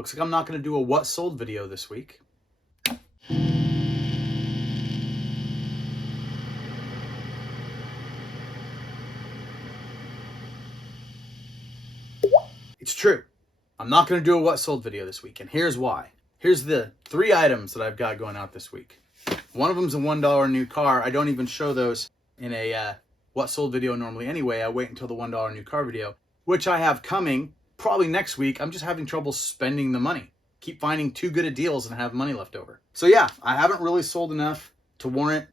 looks like I'm not going to do a what sold video this week. It's true. I'm not going to do a what sold video this week, and here's why. Here's the 3 items that I've got going out this week. One of them's a $1 new car. I don't even show those in a what sold video normally anyway. I wait until the $1 new car video, which I have coming probably next week. I'm just having trouble spending the money. Keep finding too good of deals and have money left over. So yeah, I haven't really sold enough to warrant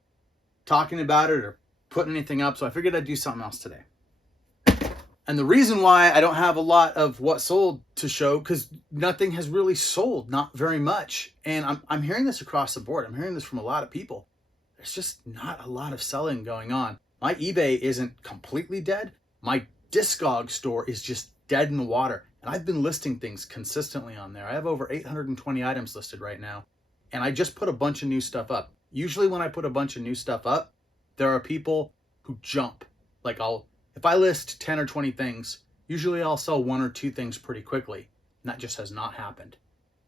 talking about it or putting anything up, so I figured I'd do something else today. And the reason why I don't have a lot of what sold to show, because nothing has really sold, not very much. And I'm hearing this across the board. I'm hearing this from a lot of people. There's just not a lot of selling going on. My eBay isn't completely dead. My Discogs store is just dead in the water. And I've been listing things consistently on there. I have over 820 items listed right now. And I just put a bunch of new stuff up. Usually when I put a bunch of new stuff up, there are people who jump. Like if I list 10 or 20 things, usually I'll sell 1 or 2 things pretty quickly. And that just has not happened.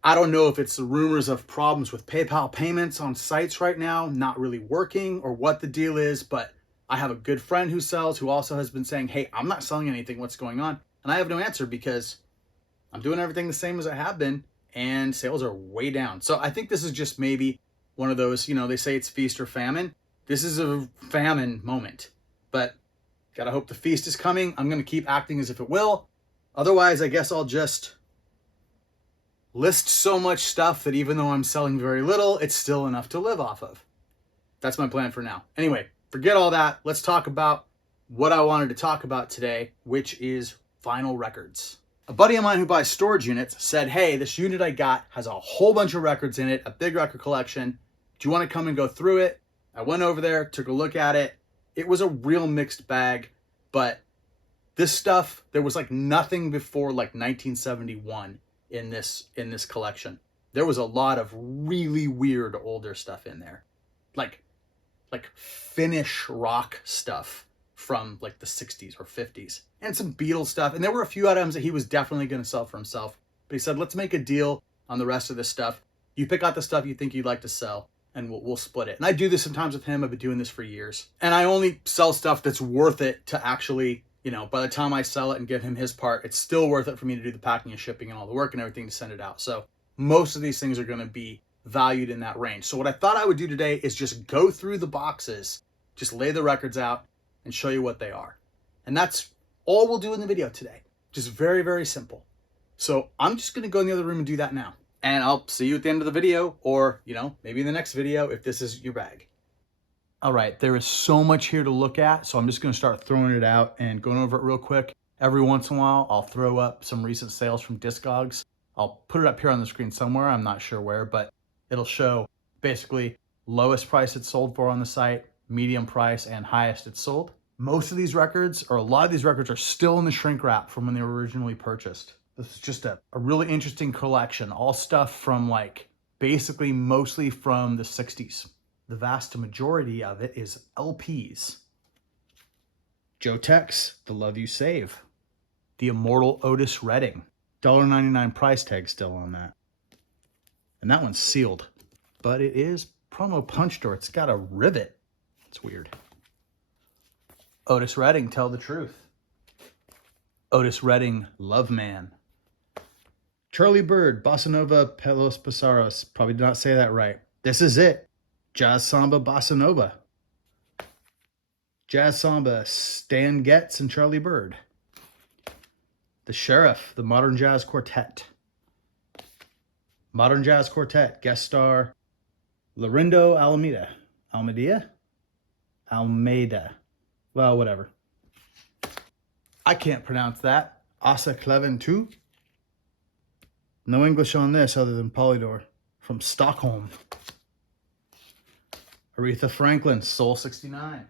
I don't know if it's the rumors of problems with PayPal payments on sites right now, not really working, or what the deal is, but I have a good friend who sells who also has been saying, hey, I'm not selling anything, what's going on? And I have no answer because I'm doing everything the same as I have been and sales are way down. So I think this is just maybe one of those, they say it's feast or famine. This is a famine moment, but gotta hope the feast is coming. I'm gonna keep acting as if it will. Otherwise, I guess I'll just list so much stuff that even though I'm selling very little, it's still enough to live off of. That's my plan for now. Anyway, forget all that. Let's talk about what I wanted to talk about today, which is vinyl records. A buddy of mine who buys storage units said, hey, this unit I got has a whole bunch of records in it, a big record collection. Do you want to come and go through it? I went over there, took a look at it. It was a real mixed bag, but this stuff, there was like nothing before like 1971 in this collection. There was a lot of really weird older stuff in there. Like Finnish rock stuff from like the 60s or 50s and some Beatles stuff. And there were a few items that he was definitely going to sell for himself. But he said, let's make a deal on the rest of this stuff. You pick out the stuff you think you'd like to sell and we'll split it. And I do this sometimes with him. I've been doing this for years. And I only sell stuff that's worth it to actually, by the time I sell it and give him his part, it's still worth it for me to do the packing and shipping and all the work and everything to send it out. So most of these things are going to be valued in that range. So what I thought I would do today is just go through the boxes, just lay the records out and show you what they are. And that's all we'll do in the video today. Just very, very simple. So I'm just going to go in the other room and do that now. And I'll see you at the end of the video or, maybe in the next video if this is your bag. All right, there is so much here to look at, so I'm just going to start throwing it out and going over it real quick. Every once in a while, I'll throw up some recent sales from Discogs. I'll put it up here on the screen somewhere. I'm not sure where, but it'll show basically lowest price it's sold for on the site, medium price, and highest it's sold. Most of these records, or a lot of these records, are still in the shrink wrap from when they were originally purchased. This is just a really interesting collection. All stuff from basically mostly from the 60s. The vast majority of it is LPs. Joe Tex, The Love You Save. The Immortal Otis Redding. $1.99 price tag still on that. And that one's sealed. But it is promo punched, or it's got a rivet. It's weird. Otis Redding, Tell the Truth. Otis Redding, Love Man. Charlie Bird, Bossa Nova Pelos Pasaros. Probably did not say that right. This is it. Jazz Samba Bossa Nova. Jazz Samba, Stan Getz and Charlie Bird. The Sheriff, the Modern Jazz Quartet. Modern Jazz Quartet, guest star Lorindo Almeida. Well, whatever. I can't pronounce that. Asa Clevin too. No English on this other than Polydor. From Stockholm. Aretha Franklin, Soul 69.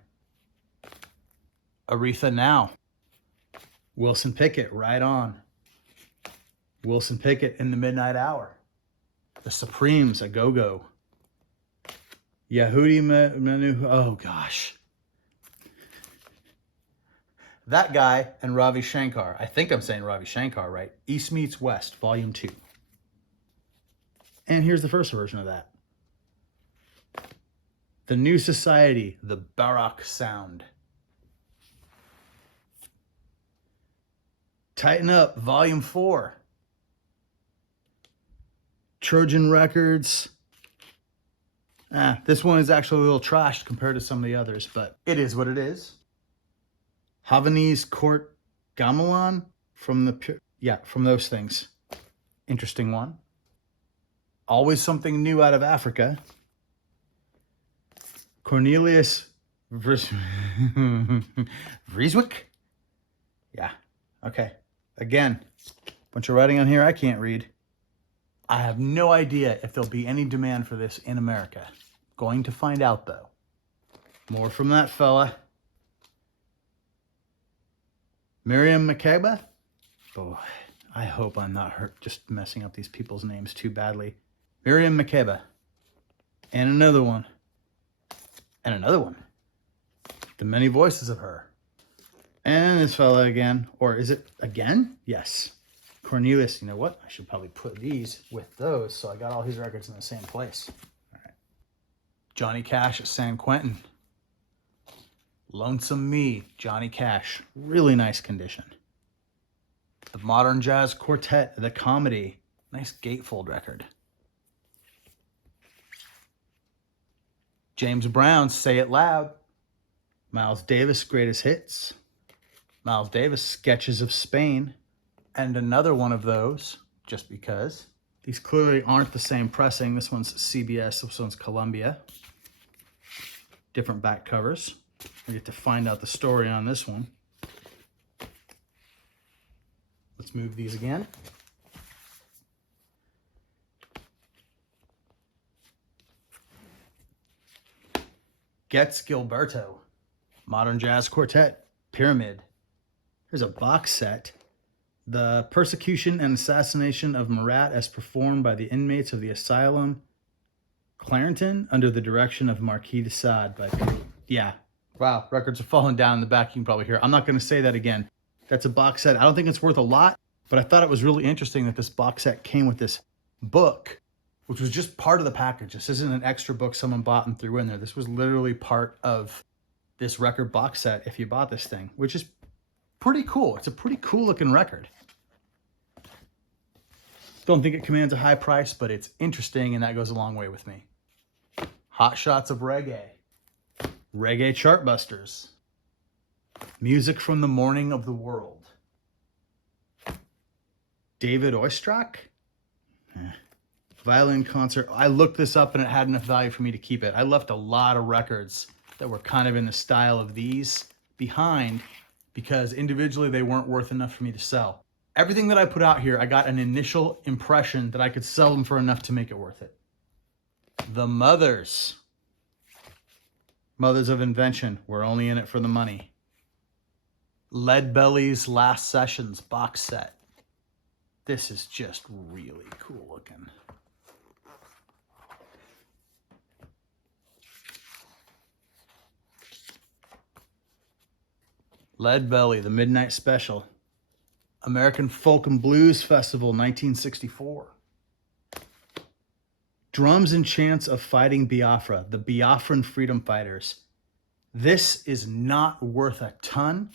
Aretha Now. Wilson Pickett, Right On. Wilson Pickett, In the Midnight Hour. The Supremes, A Go-Go. Yehudi Menu, oh gosh. That guy and Ravi Shankar. I think I'm saying Ravi Shankar right. East Meets West, Volume 2. And here's the first version of that. The New Society, the Baroque Sound. Tighten Up, Volume 4. Trojan Records. This one is actually a little trashed compared to some of the others, but it is what it is. Havanese Court Gamelan from those things. Interesting one. Always something new out of Africa. Cornelius Vreeswijk? Yeah, okay. Again, bunch of writing on here I can't read. I have no idea if there'll be any demand for this in America. Going to find out, though. More from that fella. Miriam Makeba? Boy, I hope I'm not just messing up these people's names too badly. Miriam Makeba. And another one. And another one. The Many Voices of Her. And this fella again. Or is it again? Yes. Cornelius, you know what? I should probably put these with those so I got all his records in the same place. All right. Johnny Cash at San Quentin. Lonesome Me, Johnny Cash. Really nice condition. The Modern Jazz Quartet, The Comedy. Nice gatefold record. James Brown, Say It Loud. Miles Davis, Greatest Hits. Miles Davis, Sketches of Spain. And another one of those, just because. These clearly aren't the same pressing. This one's CBS, this one's Columbia. Different back covers. We get to find out the story on this one. Let's move these again. Gets Gilberto. Modern Jazz Quartet. Pyramid. Here's a box set. The Persecution and Assassination of Marat as performed by the inmates of the asylum Clarendon under the direction of Marquis de Sade by Yeah. Wow, records are falling down in the back. You can probably hear. I'm not going to say that again. That's a box set. I don't think it's worth a lot, but I thought it was really interesting that this box set came with this book, which was just part of the package. This isn't an extra book someone bought and threw in there. This was literally part of this record box set if you bought this thing, which is pretty cool. It's a pretty cool looking record. Don't think it commands a high price, but it's interesting, and that goes a long way with me. Hot Shots of Reggae. Reggae Chartbusters. Music from the Morning of the World. David Oistrakh. Violin Concert. I looked this up, and it had enough value for me to keep it. I left a lot of records that were kind of in the style of these behind because individually they weren't worth enough for me to sell. Everything that I put out here, I got an initial impression that I could sell them for enough to make it worth it. The Mothers. Mothers of Invention. We're only in it for the money. Leadbelly's Last Sessions box set. This is just really cool looking. Leadbelly, The Midnight Special. American Folk and Blues Festival, 1964. Drums and Chants of Fighting Biafra, the Biafran Freedom Fighters. This is not worth a ton,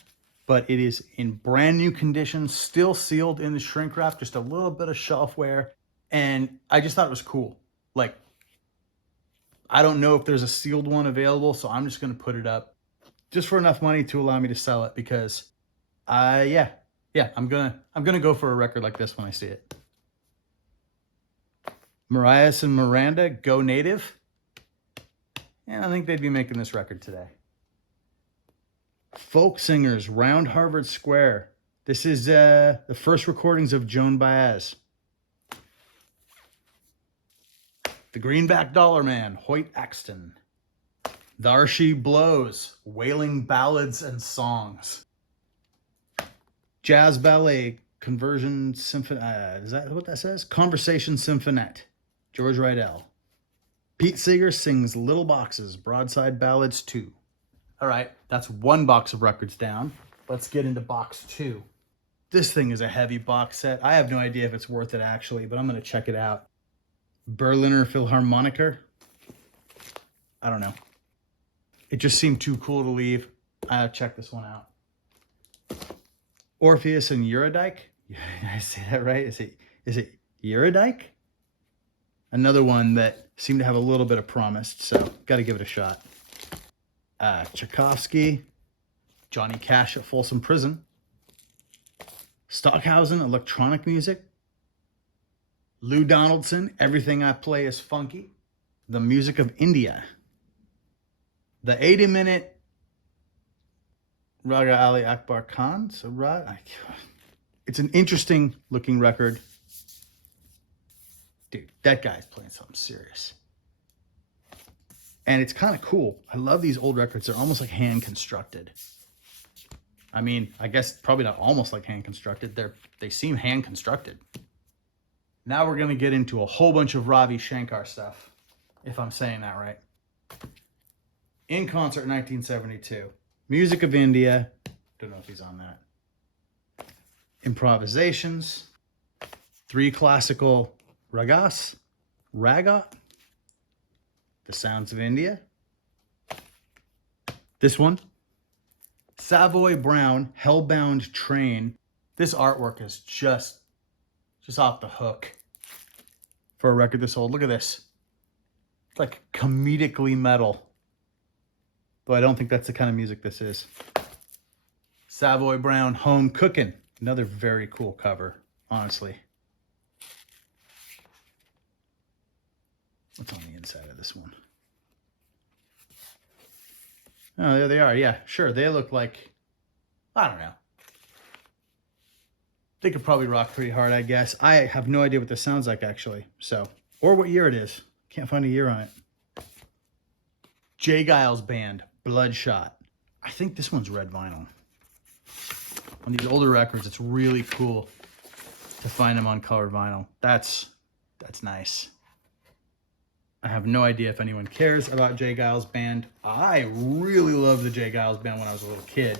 but it is in brand new condition, still sealed in the shrink wrap, just a little bit of shelf wear, and I just thought it was cool. Like, I don't know if there's a sealed one available, so I'm just going to put it up just for enough money to allow me to sell it because, I'm gonna go for a record like this when I see it. Marias and Miranda, Go Native. Yeah, I think they'd be making this record today. Folk Singers, Round Harvard Square. This is the first recordings of Joan Baez. The Greenback Dollar Man, Hoyt Axton. Thar She Blows, Wailing Ballads and Songs. Jazz Ballet, Conversion Symphony, is that what that says? Conversation Symphonette, George Rydell. Pete Seeger sings Little Boxes, Broadside Ballads 2. All right, that's one box of records down. Let's get into box 2. This thing is a heavy box set. I have no idea if it's worth it actually, but I'm going to check it out. Berliner Philharmoniker. I don't know. It just seemed too cool to leave. Check this one out. Orpheus and Eurydice. Did I say that right? Is it Eurydice? Another one that seemed to have a little bit of promise, so got to give it a shot. Tchaikovsky, Johnny Cash at Folsom Prison, Stockhausen, electronic music, Lou Donaldson, Everything I Play is Funky, The Music of India, the 80-minute Raga Ali Akbar Khan. So it's an interesting looking record. Dude, that guy's playing something serious. And it's kind of cool. I love these old records. They're almost like hand constructed. I mean, I guess probably not almost like hand constructed. They seem hand constructed. Now we're going to get into a whole bunch of Ravi Shankar stuff, if I'm saying that right. In Concert 1972. Music of India. Don't know if he's on that. Improvisations. 3 classical ragas. Raga. The Sounds of India. This one. Savoy Brown, Hellbound Train. This artwork is just off the hook for a record this old. Look at this. It's like comedically metal. Though I don't think that's the kind of music this is. Savoy Brown, Home Cookin'. Another very cool cover, honestly. What's on the inside of this one? Oh, there they are. Yeah, sure. They look like, I don't know. They could probably rock pretty hard, I guess. I have no idea what this sounds like, actually. So, or what year it is. Can't find a year on it. J. Giles Band, Bloodshot. I think this one's red vinyl. On these older records, it's really cool to find them on colored vinyl. That's nice. I have no idea if anyone cares about J. Giles Band. I really loved the J. Giles Band when I was a little kid.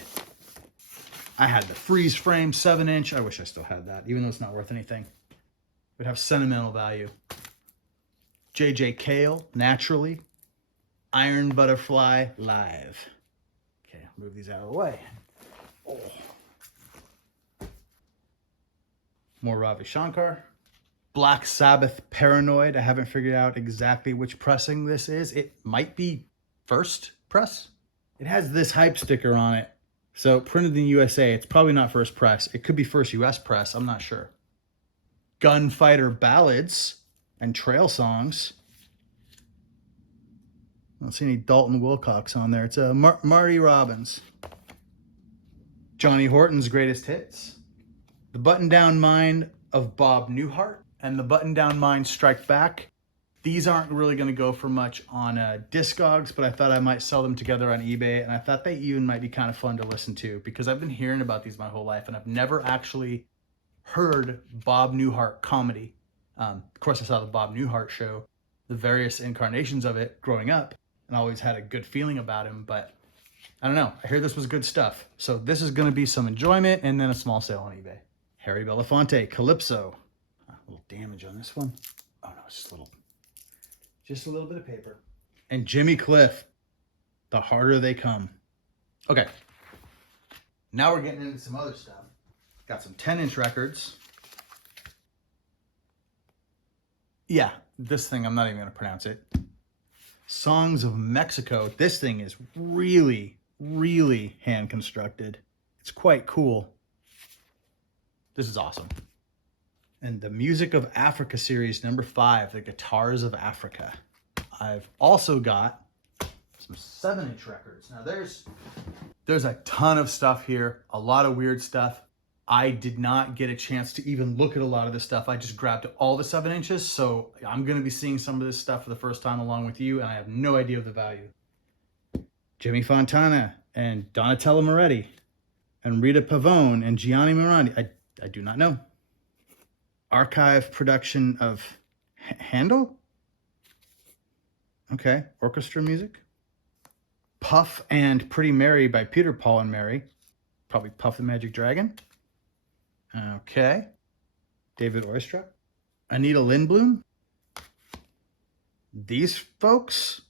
I had the freeze frame 7-inch. I wish I still had that, even though it's not worth anything. It would have sentimental value. J.J. Cale, Naturally. Iron Butterfly, Live. Okay, I'll move these out of the way. Oh. More Ravi Shankar. Black Sabbath, Paranoid. I haven't figured out exactly which pressing this is. It might be first press. It has this hype sticker on it. So printed in USA, it's probably not first press. It could be first US press, I'm not sure. Gunfighter Ballads and Trail Songs. I don't see any Dalton Wilcox on there. It's Marty Robbins. Johnny Horton's Greatest Hits. The Button Down Mind of Bob Newhart and the Button Down Mind Strike Back. These aren't really going to go for much on Discogs, but I thought I might sell them together on eBay, and I thought they even might be kind of fun to listen to because I've been hearing about these my whole life, and I've never actually heard Bob Newhart comedy. Of course, I saw the Bob Newhart show, the various incarnations of it growing up, and always had a good feeling about him, but I don't know. I hear this was good stuff. So this is going to be some enjoyment and then a small sale on eBay. Harry Belafonte, Calypso. A little damage on this one. Oh no, it's just a little bit of paper. And Jimmy Cliff, The Harder They Come. Okay. Now we're getting into some other stuff. Got some 10-inch records. Yeah, this thing, I'm not even going to pronounce it. Songs of Mexico. This thing is really, really hand constructed. It's quite cool. This is awesome. And the Music of Africa series, number 5, the Guitars of Africa. I've also got some 7-inch records. Now there's a ton of stuff here, a lot of weird stuff. I did not get a chance to even look at a lot of this stuff. I just grabbed all the 7 inches, so I'm going to be seeing some of this stuff for the first time along with you, and I have no idea of the value. Jimmy Fontana and Donatella Moretti and Rita Pavone and Gianni Morandi. I do not know. Archive production of Handel? Okay, orchestra music. Puff and Pretty Mary by Peter, Paul, and Mary. Probably Puff the Magic Dragon. Okay. David Oistrakh. Anita Lindblom. These folks?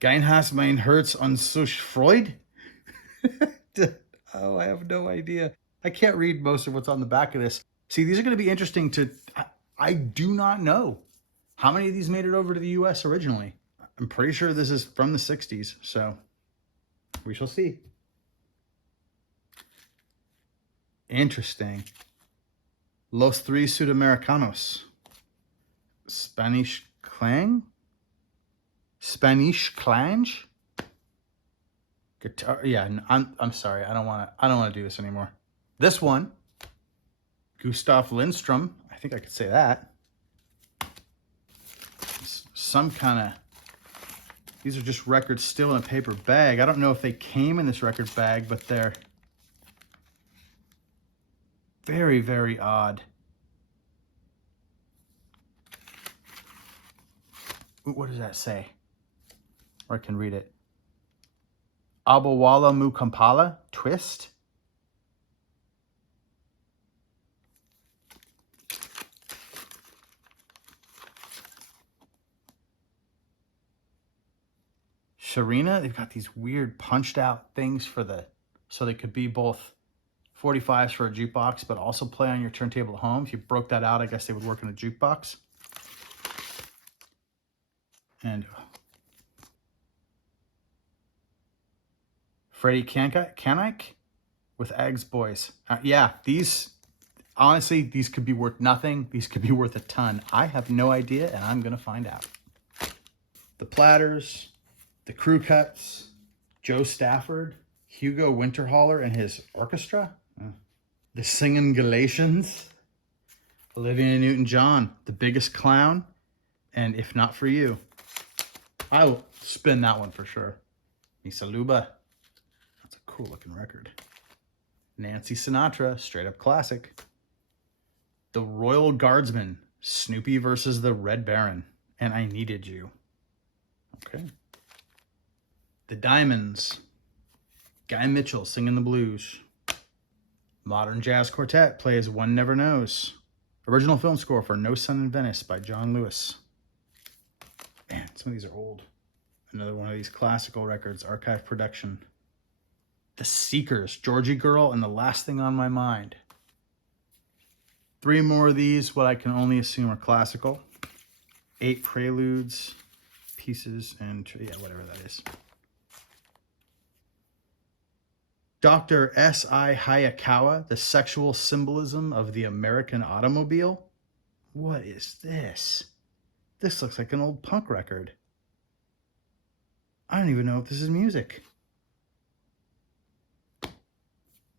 Gein has mein Herz und such Freud? Oh, I have no idea. I can't read most of what's on the back of this. See, these are going to be interesting to... I do not know how many of these made it over to the US originally. I'm pretty sure this is from the 60s, so we shall see. Interesting. Los Tres Sudamericanos. Spanish clang? Spanish clange? Guitar, yeah, I'm sorry. I don't want to do this anymore. This one, Gustav Lindstrom. I think I could say that. Some kind of, these are just records still in a paper bag. I don't know if they came in this record bag, but they're very, very odd. What does that say? Or I can read it. Abawala Mukampala twist. Sharina, they've got these weird punched out things for the, so they could be both 45s for a jukebox, but also play on your turntable at home. If you broke that out, I guess they would work in a jukebox. And Freddie Kanik with Eggs Boys. Yeah, these, honestly, these could be worth nothing. These could be worth a ton. I have no idea, and I'm going to find out. The Platters, the Crew Cuts, Joe Stafford, Hugo Winterhaller and his orchestra, the Singing Galatians, Olivia Newton-John, The Biggest Clown, and If Not For You. I will spin that one for sure. Misa Luba. That's a cool looking record. Nancy Sinatra, straight up classic. The Royal Guardsmen, Snoopy versus the Red Baron, and I Needed You. Okay. The Diamonds, Guy Mitchell singing the blues. Modern Jazz Quartet plays One Never Knows. Original film score for No Sun in Venice by John Lewis. Man, some of these are old. Another one of these classical records, archive production. The Seekers, Georgie Girl, and The Last Thing on My Mind. 3 more of these, what I can only assume are classical. 8 preludes, pieces, and yeah, whatever that is. Dr. S.I. Hayakawa, The Sexual Symbolism of the American Automobile. What is this? This looks like an old punk record. I don't even know if this is music.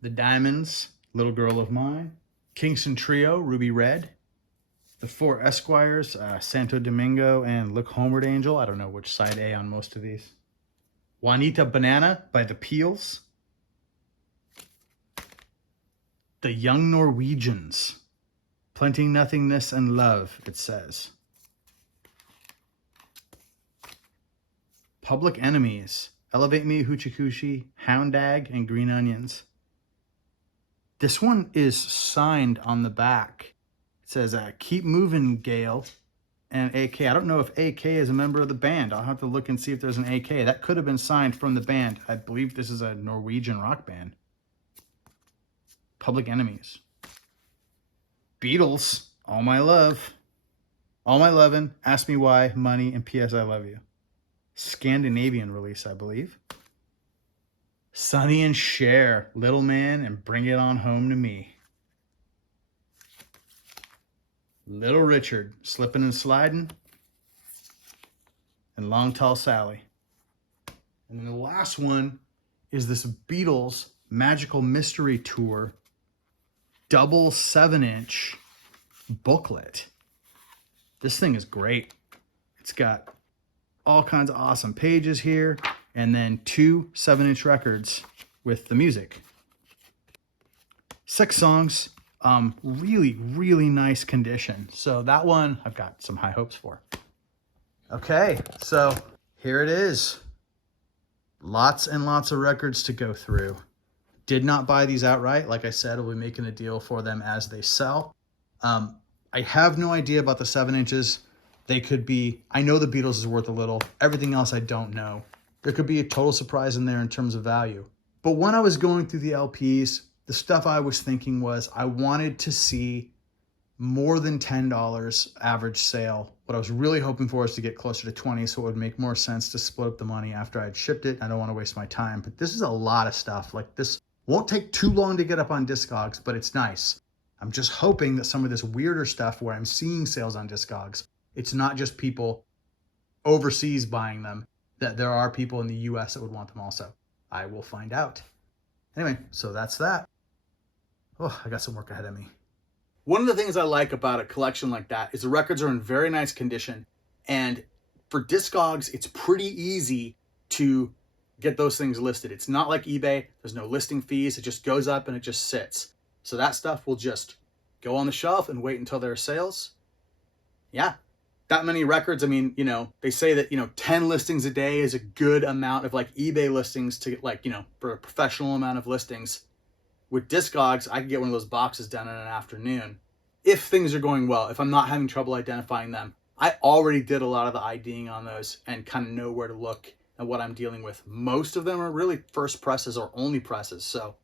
The Diamonds, Little Girl of Mine. Kingston Trio, Ruby Red. The Four Esquires, Santo Domingo and Look Homeward Angel. I don't know which side A on most of these. Juanita Banana by the Peels. The Young Norwegians, Plenty, Nothingness, and Love, it says. Public Enemies, Elevate Me, Hoochie Coochie, Hound Dog, and Green Onions. This one is signed on the back. It says, Keep Moving, Gail, and AK. I don't know if AK is a member of the band. I'll have to look and see if there's an AK. That could have been signed from the band. I believe this is a Norwegian rock band. Public Enemies. Beatles, All My Love. All My Lovin', Ask Me Why, Money, and P.S. I Love You. Scandinavian release, I believe. Sonny and Cher, Little Man, and Bring It On Home to Me. Little Richard, Slippin' and Slidin', and Long Tall Sally. And then the last one is this Beatles Magical Mystery Tour double 7-inch booklet. This thing is great. It's got all kinds of awesome pages here, and then 2 7-inch records with the music. 6 songs, really, really nice condition. So that one I've got some high hopes for. Okay, so here it is. Lots and lots of records to go through. Did not buy these outright. Like I said, I'll be making a deal for them as they sell. I have no idea about the 7 inches. They could be, I know the Beatles is worth a little. Everything else I don't know. There could be a total surprise in there in terms of value. But when I was going through the LPs, the stuff I was thinking was I wanted to see more than $10 average sale. What I was really hoping for is to get closer to 20, so it would make more sense to split up the money after I'd shipped it. I don't want to waste my time, but this is a lot of stuff. Like, this won't take too long to get up on Discogs, but it's nice. I'm just hoping that some of this weirder stuff where I'm seeing sales on Discogs, it's not just people overseas buying them, that there are people in the US that would want them also. I will find out. Anyway, so that's that. Oh, I got some work ahead of me. One of the things I like about a collection like that is the records are in very nice condition. And for Discogs, it's pretty easy to get those things listed. It's not like eBay. There's no listing fees. It just goes up and it just sits. So that stuff will just go on the shelf and wait until there are sales. Yeah, that many records. I mean, you know, they say that, 10 listings a day is a good amount of like eBay listings to like, for a professional amount of listings. With Discogs, I could get one of those boxes done in an afternoon. If things are going well, if I'm not having trouble identifying them. I already did a lot of the IDing on those and kind of know where to look and what I'm dealing with. Most of them are really first presses or only presses. So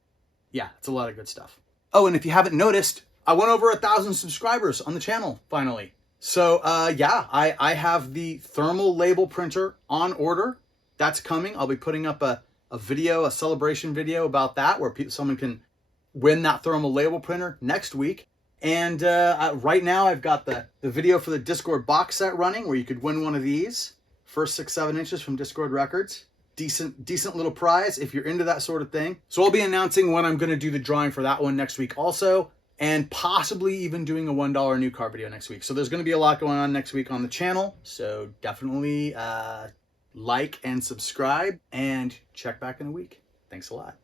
yeah, it's a lot of good stuff. Oh, and if you haven't noticed, I went over 1,000 subscribers on the channel finally. So yeah, I have the thermal label printer on order. That's coming. I'll be putting up a video, a celebration video about that where someone can win that thermal label printer next week. And right now I've got the video for the Discord box set running where you could win one of these. First 6-7 inches from Discord Records. Decent little prize if you're into that sort of thing. So I'll be announcing when I'm going to do the drawing for that one next week also. And possibly even doing a $1 new car video next week. So there's going to be a lot going on next week on the channel. So definitely like and subscribe and check back in a week. Thanks a lot.